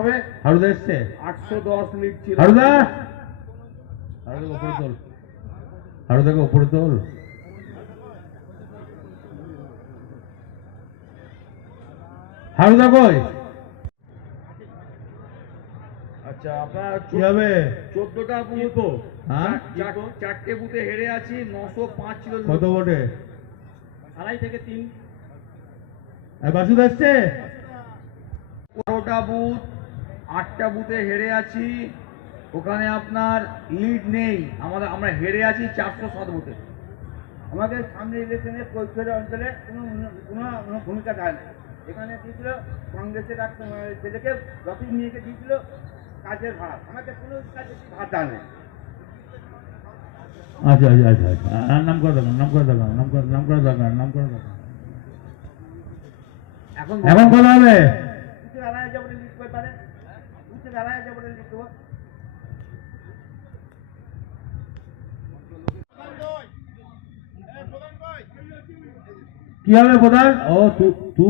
হারুদা এসছে? আটশো দশ লিট ছিল। হারুদা! হারুদাকে উপরে তোল। হারুদাকে উপরে তোল। হারুদা কই? আচ্ছা আপনার কি হবে? চোদ্দটা বুথ। হ্যাঁ? চার- চার- চারটে বুথে হেরে আছি নশো পাঁচ ছিল কত ভোটে? আড়াই থেকে তিন। বাসুদা এসছে বারোটা বুথ। আটটা বুথে হেরে আছি। ওখানে আপনার লিড নেই। আমাদের আমরা হেরে আছি চারশো সাত বুথে। আমাদের সামনে ইলেকশনে কৈশোর অঞ্চলে কোনো কোনো ভূমিকা না। এখানে দিয়েছিল কংগ্রেসের এক ছেলেকে রফিক গিয়ে দিয়েছিল কাজের ভাড়া আমাদের কোনো কাজের ভাড়া দেয় না। আচ্ছা আচ্ছা আচ্ছা আচ্ছা। আর নাম করে দেখান নাম করে দেখান নাম করে নাম করে দেখান নাম করে দেখান। এখন এখন কথা হবে। কিছু আড়াই হাজার বলে লিখতে পারে। আড়াই হাজার বলে লিখতে কি হবে প্রধান ও তু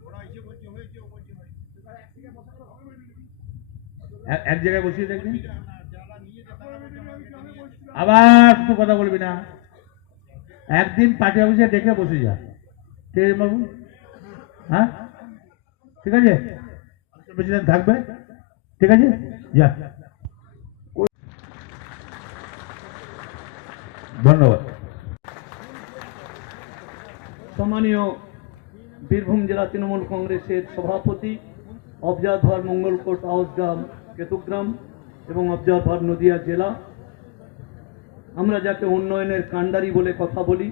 এক- জায়গায় বসিয়ে দেখবি? আবার তুই কথা বলবি না। একদিন পার্টি অফিসে ডেকে বসে যা। ঠিক আছে বাবু? হ্যাঁ? ঠিক আছে? প্রেসিডেন্ট থাকবে? ঠিক আছে? যা। ধন্যবাদ। সম্মানীয় বীরভূম জেলা তৃণমূল কংগ্রেসের সভাপতি অবজারভার মঙ্গলকোট আউসগ্রাম কেতুগ্রাম এবং অবজারভার নদিয়া জেলা। আমরা যাকে উন্নয়নের কাণ্ডারি বলে কথা বলি,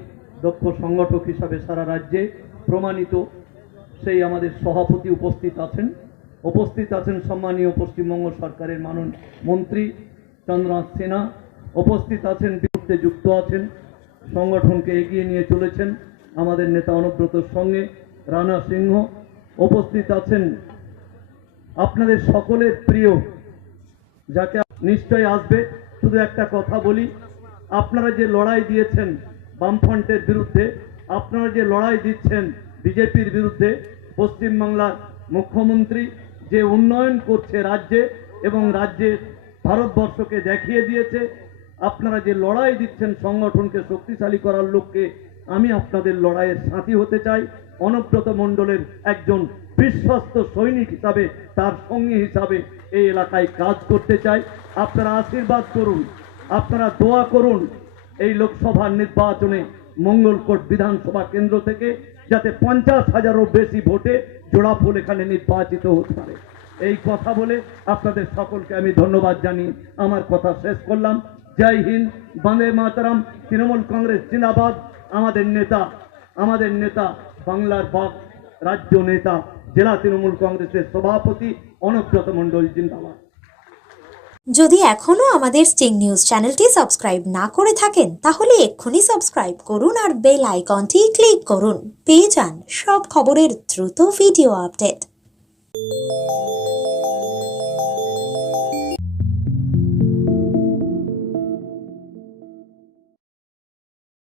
দক্ষ সংগঠক হিসাবে সারা রাজ্যে প্রমাণিত সেই আমাদের সভাপতি উপস্থিত আছেন। উপস্থিত আছেন সম্মানীয় পশ্চিমবঙ্গ সরকারের মানন মন্ত্রী চন্দ্রনাথ সিনহা। উপস্থিত আছেন বিরুদ্ধে যুক্ত আছেন, সংগঠনকে এগিয়ে নিয়ে চলেছেন আমাদের নেতা অনুব্রতর সঙ্গে রানা সিংহ। উপস্থিত আছেন আপনাদের সকলের প্রিয়, যাকে নিশ্চয় আসবে, শুধু একটা কথা বলি, আপনারা যে লড়াই দিয়েছেন বামফ্রন্টের বিরুদ্ধে, আপনারা যে লড়াই দিচ্ছেন বিজেপির বিরুদ্ধে, পশ্চিমবাংলার মুখ্যমন্ত্রী যে উন্নয়ন করছে রাজ্যে এবং রাজ্যে ভারতবর্ষকে দেখিয়ে দিয়েছে, আপনারা যে লড়াই দিচ্ছেন সংগঠনকে শক্তিশালী করার লক্ষ্যে, আমি আপনাদের লড়াইয়ের সাথী হতে চাই। অনব্রত মণ্ডলের একজন বিশ্বস্ত সৈনিক হিসাবে, তার সঙ্গী হিসাবে এই এলাকায় কাজ করতে চাই। আপনারা আশীর্বাদ করুন, আপনারা দোয়া করুন এই লোকসভা নির্বাচনে মঙ্গলকোট বিধানসভা কেন্দ্র থেকে, যাতে পঞ্চাশ হাজারও বেশি ভোটে জোড়াফুল এখানে নির্বাচিত হতে পারে। এই কথা বলে আপনাদের সকলকে আমি ধন্যবাদ জানিয়ে আমার কথা শেষ করলাম। জয় হিন্দ, বন্দে মাতারাম, তৃণমূল কংগ্রেস জিন্দাবাদ। আমাদের নেতা আমাদের নেতা, বাংলার বাগ রাজ্য নেতা জেলা তৃণমূল কংগ্রেসের সভাপতি অনুব্রত মণ্ডল জিন্দাবাদ। যদি এখনও আমাদের স্টিং নিউজ চ্যানেলটি সাবস্ক্রাইব না করে থাকেন, তাহলে এক্ষুনি সাবস্ক্রাইব করুন আর বেল আইকনটি ক্লিক করুন। পেয়ে যান সব খবরের দ্রুত ভিডিও আপডেট।